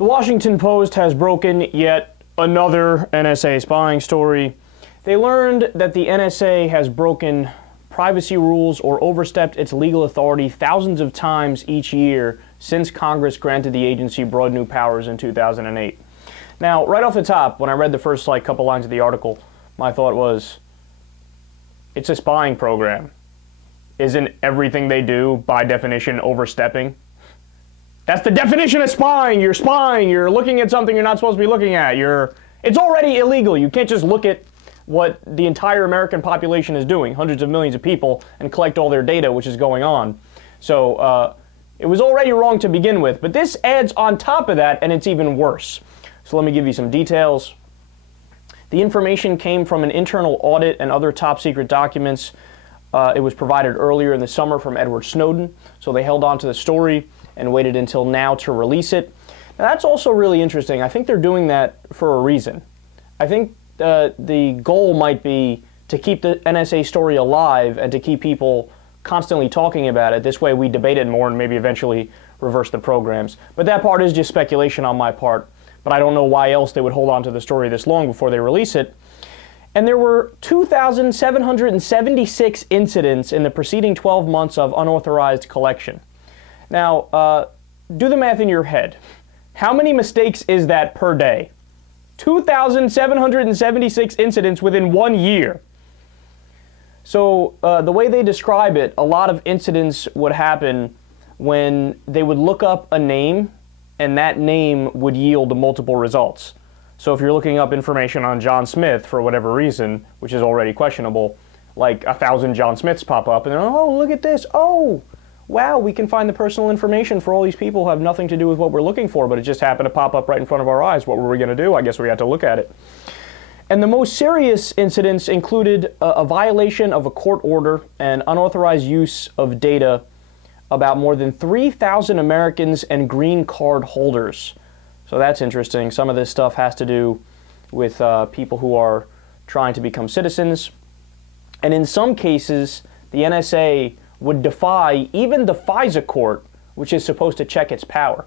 The Washington Post has broken yet another NSA spying story. They learned that the NSA has broken privacy rules or overstepped its legal authority thousands of times each year since Congress granted the agency broad new powers in 2008. Now, right off the top, when I read the first couple lines of the article, my thought was, it's a spying program. Isn't everything they do, by definition, overstepping? That's the definition of spying. You're spying. You're looking at something you're not supposed to be looking at. It's already illegal. You can't just look at what the entire American population is doing, hundreds of millions of people, and collect all their data, which is going on. So it was already wrong to begin with. But this adds on top of that, and it's even worse. So let me give you some details. The information came from an internal audit and other top secret documents. It was provided earlier in the summer from Edward Snowden. So they held on to the story and waited until now to release it. Now that's also really interesting. I think they're doing that for a reason. I think the goal might be to keep the NSA story alive and to keep people constantly talking about it. This way we debate it more and maybe eventually reverse the programs. But that part is just speculation on my part. But I don't know why else they would hold on to the story this long before they release it. And there were 2,776 incidents in the preceding 12 months of unauthorized collection. Now, do the math in your head. How many mistakes is that per day? 2,776 incidents within 1 year. So the way they describe it, a lot of incidents would happen when they would look up a name and that name would yield multiple results. So if you're looking up information on John Smith for whatever reason, which is already questionable, like 1,000 John Smiths pop up and they're, oh, look at this. Oh, wow, we can find the personal information for all these people who have nothing to do with what we're looking for, but it just happened to pop up right in front of our eyes. What were we going to do? I guess we had to look at it. And the most serious incidents included a violation of a court order and unauthorized use of data about more than 3,000 Americans and green card holders. So that's interesting. Some of this stuff has to do with people who are trying to become citizens. And in some cases, the NSA would defy even the FISA court, which is supposed to check its power.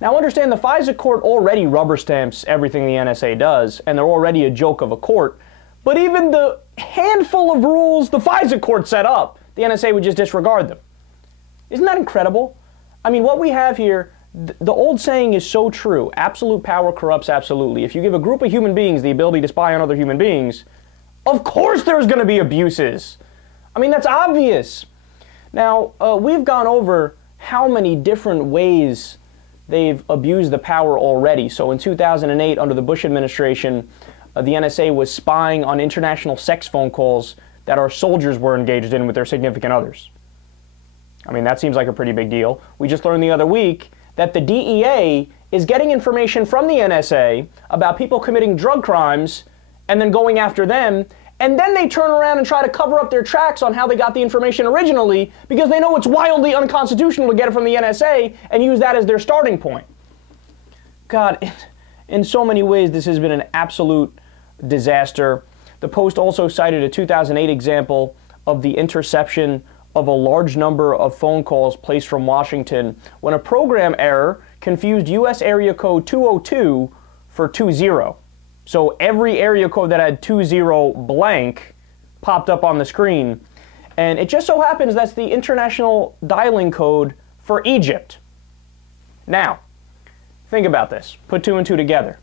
Now understand, the FISA court already rubber stamps everything the NSA does, and they're already a joke of a court. But even the handful of rules the FISA court set up, the NSA would just disregard them. Isn't that incredible? I mean, what we have here, the old saying is so true. Absolute power corrupts absolutely. If you give a group of human beings the ability to spy on other human beings, of course there's going to be abuses. I mean, that's obvious. Now, we've gone over how many different ways they've abused the power already. So in 2008, under the Bush administration, the NSA was spying on international sex phone calls that our soldiers were engaged in with their significant others. I mean, that seems like a pretty big deal. We just learned the other week that the DEA is getting information from the NSA about people committing drug crimes and then going after them, and then they turn around and try to cover up their tracks on how they got the information originally because they know it's wildly unconstitutional to get it from the NSA and use that as their starting point. God, in so many ways, this has been an absolute disaster. The Post also cited a 2008 example of the interception of a large number of phone calls placed from Washington when a program error confused U.S. area code 202 for 20. So every area code that had 20 blank popped up on the screen. And it just so happens that's the international dialing code for Egypt. Now, think about this. Put two and two together.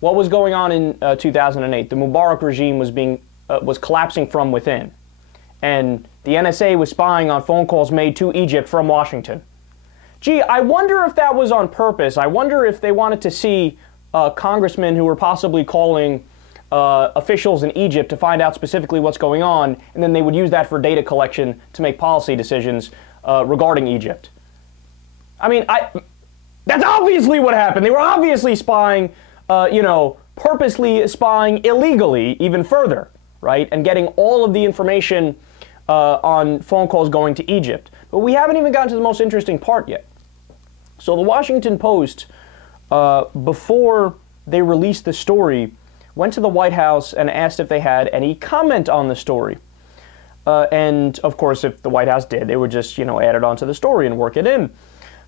What was going on in 2008? The Mubarak regime was collapsing from within. And the NSA was spying on phone calls made to Egypt from Washington. Gee, I wonder if that was on purpose. I wonder if they wanted to see congressmen who were possibly calling officials in Egypt to find out specifically what's going on, and then they would use that for data collection to make policy decisions regarding Egypt. I mean, that's obviously what happened. They were obviously spying, purposely spying illegally even further, right? And getting all of the information on phone calls going to Egypt. But we haven't even gotten to the most interesting part yet. So the Washington Post, before they released the story, went to the White House and asked if they had any comment on the story. And of course, if the White House did, they would just, add it onto the story and work it in.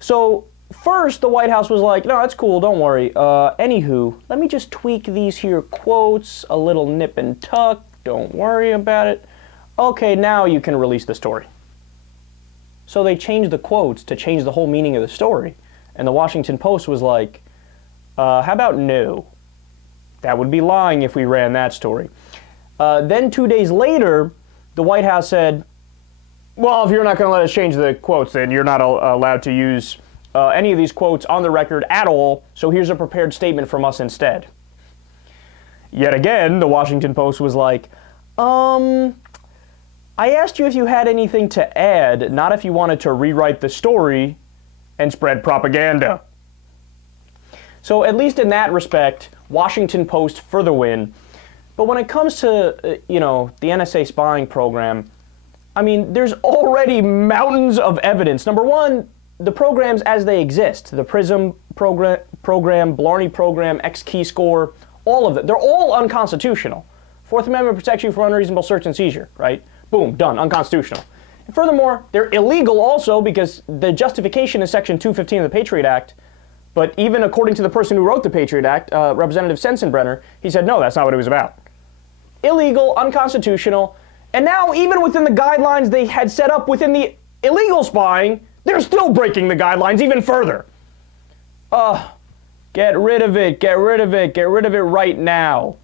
So first, the White House was like, no, that's cool, don't worry. Anywho, let me just tweak these here quotes, a little nip and tuck, don't worry about it. Okay, now you can release the story. So they changed the quotes to change the whole meaning of the story. And the Washington Post was like, how about no? That would be lying if we ran that story. Then 2 days later, the White House said, well, if you're not going to let us change the quotes, then you're not allowed to use any of these quotes on the record at all, so here's a prepared statement from us instead. Yet again, the Washington Post was like, I asked you if you had anything to add, not if you wanted to rewrite the story and spread propaganda. So at least in that respect, Washington Post for the win. But when it comes to, the NSA spying program, I mean, there's already mountains of evidence. Number one, the programs as they exist, the PRISM program, Blarney program, X-Keyscore, all of them, they're all unconstitutional. Fourth Amendment protects you from unreasonable search and seizure, right? Boom, done, unconstitutional. And furthermore, they're illegal also because the justification is Section 215 of the Patriot Act. But even according to the person who wrote the Patriot Act, Representative Sensenbrenner, he said, no, that's not what it was about. Illegal, unconstitutional, and now even within the guidelines they had set up within the illegal spying, they're still breaking the guidelines even further. Get rid of it, get rid of it, get rid of it right now.